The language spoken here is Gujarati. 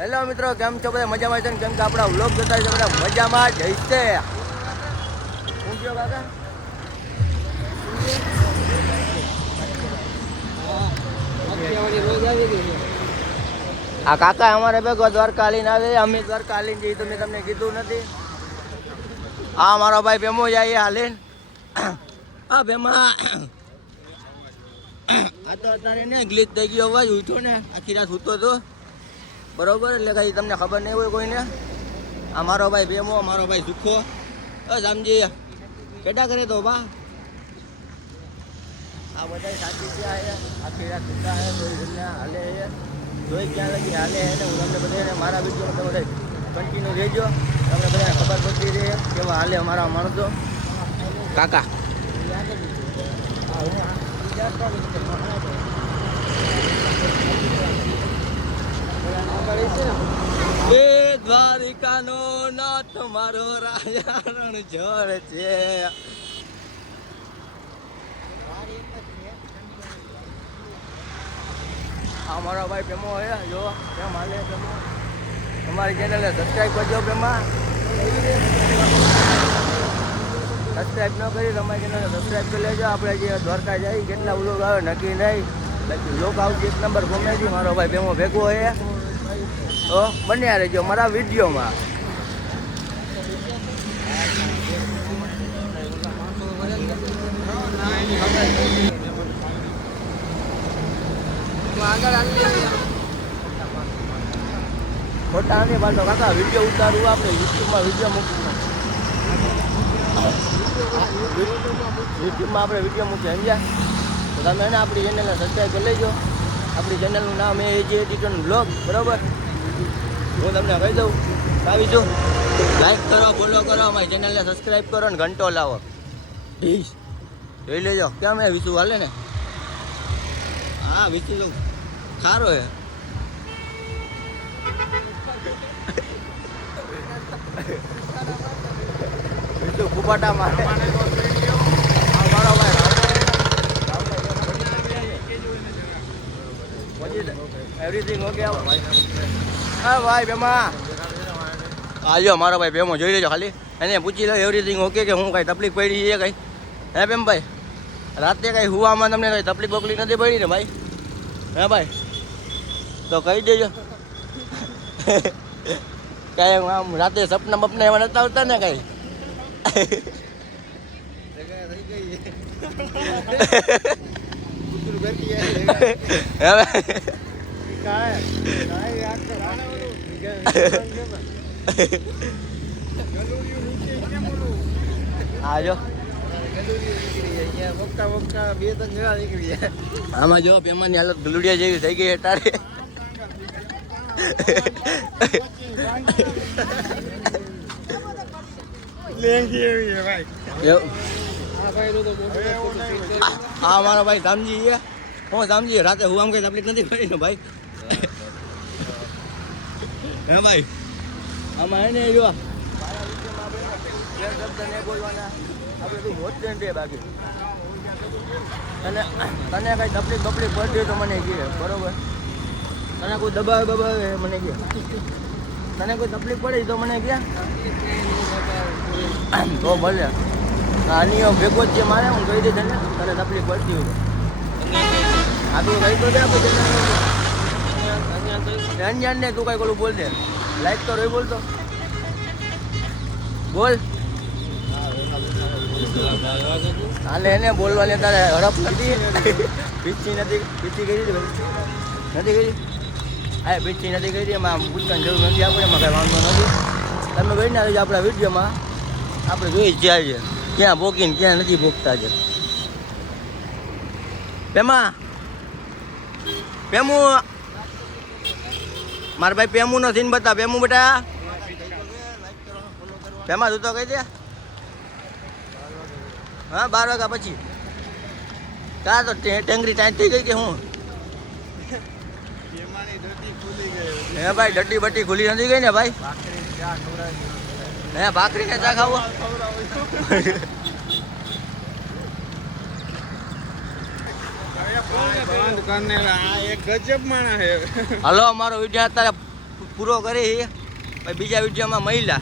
હેલો મિત્રો, કેમ છો બધા? મજામાં છે ને? કેમ કે આપણા વ્લોગ જોતા છે બધા મજામાં જ હશે. શું કયો કાકા? આ કાકા અમારે ભેગો દ્વારકાલીન આવે અમે દ્વારકાલીન જઈએ તો મેં તમને કીધું નથી. આ મારો ભાઈ ભેમો જાય હાલીને આ ભેમા આ તો અત્યારે ને ગ્લિચ થઈ ગયો, અવાજ ઉઠ્યો ને. આખી રાત સૂતો હતો બરોબર? એટલે કઈ તમને ખબર નહીં હોય કોઈને? આ મારો ભાઈ બેમો મારો ભાઈ સુખો બસ સમજી કેટા કરે તો બા? આ બધા સાચી છે આ આખી રાત સૂતા હે જોઈ હાલે હે જોઈ ક્યાં લગી હાલે હે ને હું તમને બધાને મારા વીડિયો તમે બધા કન્ટિન્યુ રહેજો. તમને બધાને ખબર પડતી રહે કેવા હાલે અમારા માણસો. કાકા. એ દ્વારિકાનો નાથ મારો રાજા જોર છે. આ મારો ભાઈ પેમો હે, જો, કેમ હાલે પેમો અમારી ચેનલને સબસ્ક્રાઈબ કરજો પેમાં સબસ્ક્રાઈબ ન કરી અમારી ચેનલને સબસ્ક્રાઈબ કરી લેજો. આપણે જે દ્વારકા જઈએ કેટલા ઉલોગ આવે, નક્કી નહીં. બાકી લોક આવતી એક નંબર કોમેડી મારો ભાઈ પેમો ભેગો હે. તો બન્યા રહેજો મારા વિડીયોમાં. ખોટા નહીં પાડતો કાકા વીડિયો ઉતારવું આપણે યુટ્યુબમાં વીડિયો મૂકવું યુટ્યુબમાં આપણે વીડિયો મૂકીએ સમજ્યા? તો તમે એને આપણી ચેનલને સબસ્ક્રાઈબ કરી લેજો. આપણી ચેનલનું નામ એ જે એડિટર બ્લોગ બરાબર? હું તમને કહી દઉં આવી જો લાઈક કરો ફોલો કરો, અમારી ચેનલને સબસ્ક્રાઈબ કરો ને ઘંટો લાવો. પ્લીઝ જોઈ લેજો, કેમ એ વિશું હાલે ને? હા વિશુ તો સારો હે. વિશુ કુપાટા મારે. મારો ભાઈ એવરીથિંગ ઓકે હા ભાઈ બેમા. આજો મારો ભાઈ બેમો જોઈ લેજો ખાલી. એને પૂછી લો એવરીથિંગ ઓકે કે હું કાંઈ તકલીફ પડી છે કાંઈ? હે બેમ ભાઈ રાતે કાંઈ હુવામાં તમને કાંઈ તકલીફ બકલી નથી પડી ને ભાઈ? હે ભાઈ તો કહી દેજો. કાંઈ આમ રાતે સપના બપના એવા નતા આવતા ને કાંઈ? હવે આમાં જો પેમાની હાલત ગલુડિયા જેવી થઈ ગઈ તારે. હા મારો ભાઈ સામજી હું સામજી રાતે હું આમ કઈ તકલીફ નથી પડી ભાઈ. હે ભાઈ? આમાં ને જો તને તને કઈ તકલીફ બકલીફ પડતી તો મને કહે, બરોબર? તને કોઈ દબાવે દબાવે મને કહે. તને કોઈ તકલીફ પડી તો મને કહે. તો ભલે. આની ભેગો જ છે મારે હું કહી દે તને તને તકલીફ પડતી હોય આ તું કહી દો દે આપણે અંજાન ને તું કઈ કોલું બોલ દે. લાઈક તો રહી બોલતો બોલ. હાલે એને બોલવાની તારે હડપ નથી. પીછી નથી પીછી કરી નથી કરી? હા પીછી નથી કરી, એમાં પૂછવાની જરૂર નથી આપણે, એમાં કાંઈ વાંધો નથી. તમે ગઈ ના લેજો આપણા વિડીયોમાં. આપણે જોઈ જાય છે. ક્યાં ભોગીને ક્યાં નથી ભોગતા છે. પેમા. પેમુ મારા ભાઈ પેમુ ને બતા, પેમુ બેટા. પેમા, તું તો કહી દે. હા, બાર વાગ્યા પછી. કા તો ટેંગરી ટાઈટ થઈ ગઈ કે હું? હે ભાઈ, ડટ્ટી બટ્ટી ખુલી નથી ગઈ ને ભાઈ? હે ભાખરી ને ચા ખાવો બંધ કરને આ એક ગજબ માણા હે હલો અમારો વીડિયો અત્યારે પૂરો કરી બીજા વિડીયોમાં મહિલા